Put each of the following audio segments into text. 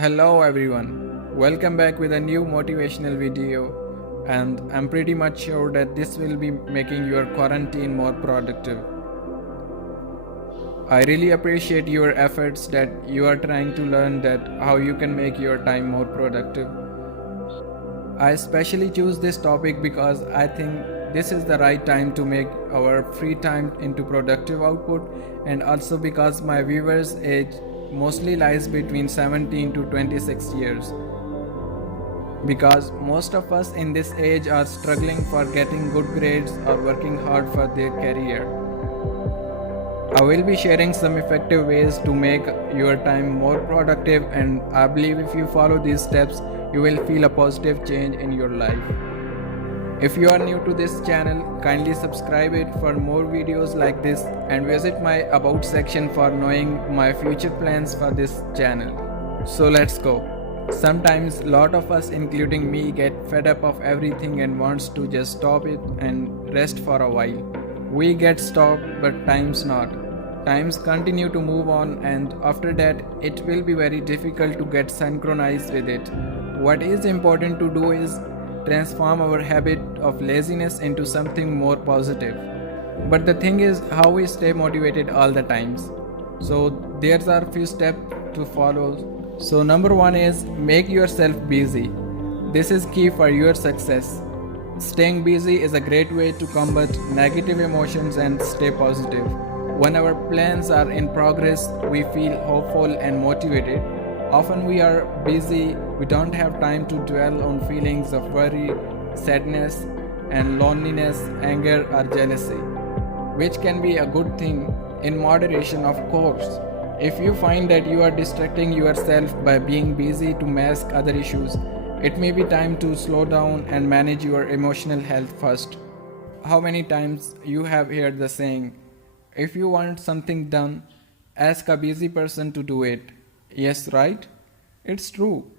Hello everyone, welcome back with a new motivational video, and I'm pretty much sure that this will be making your quarantine more productive. I really appreciate your efforts that you are trying to learn that how you can make your time more productive. I especially choose this topic because I think this is the right time to make our free time into productive output, and also because my viewers' age mostly lies between 17 to 26 years. Because most of us in this age are struggling for getting good grades or working hard for their career. I will be sharing some effective ways to make your time more productive, and I believe if you follow these steps, you will feel a positive change in your life. If you are new to this channel, kindly subscribe it for more videos like this and visit my about section for knowing my future plans for this channel. So let's go. Sometimes lot of us including me get fed up of everything and wants to just stop it and rest for a while. We get stopped, but time's not. Times continue to move on, and after that it will be very difficult to get synchronized with it. What is important to do is transform our habit of laziness into something more positive. But the thing is how we stay motivated all the times. So there are a few steps to follow. So number one is make yourself busy. This is key for your success. Staying busy is a great way to combat negative emotions and stay positive. When our plans are in progress, we feel hopeful and motivated. Often we are busy, we don't have time to dwell on feelings of worry, sadness, and loneliness, anger, or jealousy, which can be a good thing in moderation, of course. If you find that you are distracting yourself by being busy to mask other issues, it may be time to slow down and manage your emotional health first. How many times you have heard the saying, if you want something done, ask a busy person to do it. Yes, right? It's true.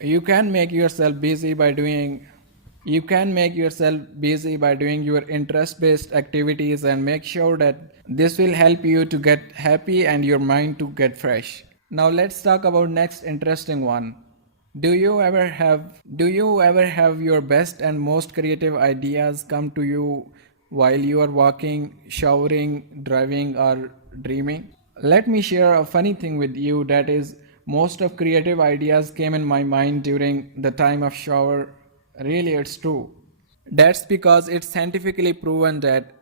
You can make yourself busy by doing your interest based activities, and make sure that this will help you to get happy and your mind to get fresh. Now let's talk about next interesting one. Do you ever have your best and most creative ideas come to you while you are walking, showering, driving, or dreaming? Let me share a funny thing with you, that is, most of creative ideas came in my mind during the time of shower. Really, it's true. That's because it's scientifically proven that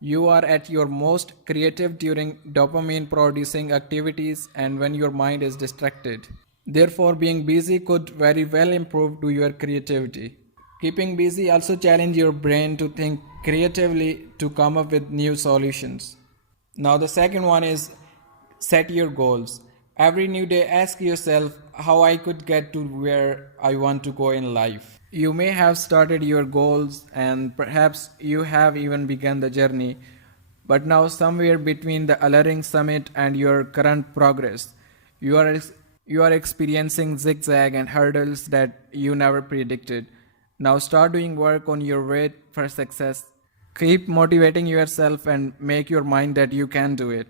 you are at your most creative during dopamine producing activities and when your mind is distracted. Therefore, being busy could very well improve to your creativity. Keeping busy also challenge your brain to think creatively to come up with new solutions. Now the second one is set your goals. Every new day ask yourself how I could get to where I want to go in life. You may have started your goals and perhaps you have even begun the journey, but now somewhere between the alluring summit and your current progress, you are you are experiencing zigzag and hurdles that you never predicted. Now start doing work on your way for success. Keep motivating yourself and make your mind that you can do it.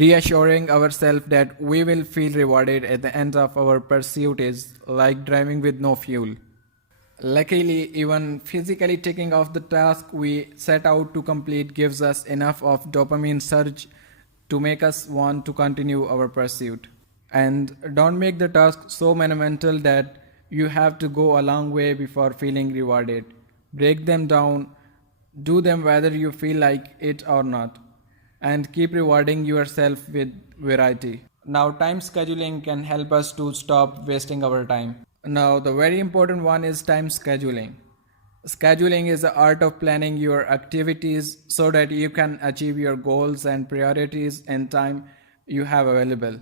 Reassuring ourselves that we will feel rewarded at the end of our pursuit is like driving with no fuel. Luckily, even physically ticking off the task we set out to complete gives us enough of dopamine surge to make us want to continue our pursuit. And don't make the task so monumental that you have to go a long way before feeling rewarded. Break them down, do them whether you feel like it or not, and keep rewarding yourself with variety. Now, time scheduling can help us to stop wasting our time. Now, the very important one is time scheduling. Scheduling is the art of planning your activities so that you can achieve your goals and priorities in time you have available.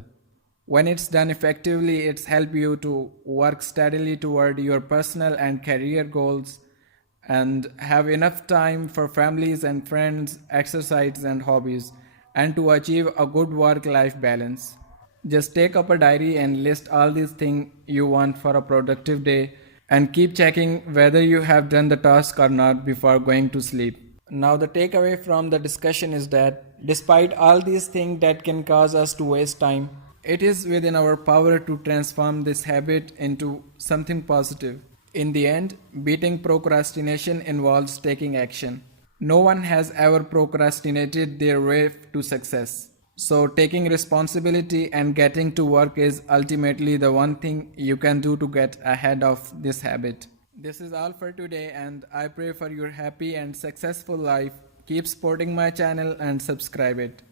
When it's done effectively, it's help you to work steadily toward your personal and career goals and have enough time for families and friends, exercise and hobbies, and to achieve a good work-life balance. Just take up a diary and list all these things you want for a productive day and keep checking whether you have done the task or not before going to sleep. Now the takeaway from the discussion is that despite all these things that can cause us to waste time, It is within our power to transform this habit into something positive. In the end, beating procrastination involves taking action. No one has ever procrastinated their way to success. So, taking responsibility and getting to work is ultimately the one thing you can do to get ahead of this habit. This is all for today, and I pray for your happy and successful life. Keep supporting my channel and subscribe it.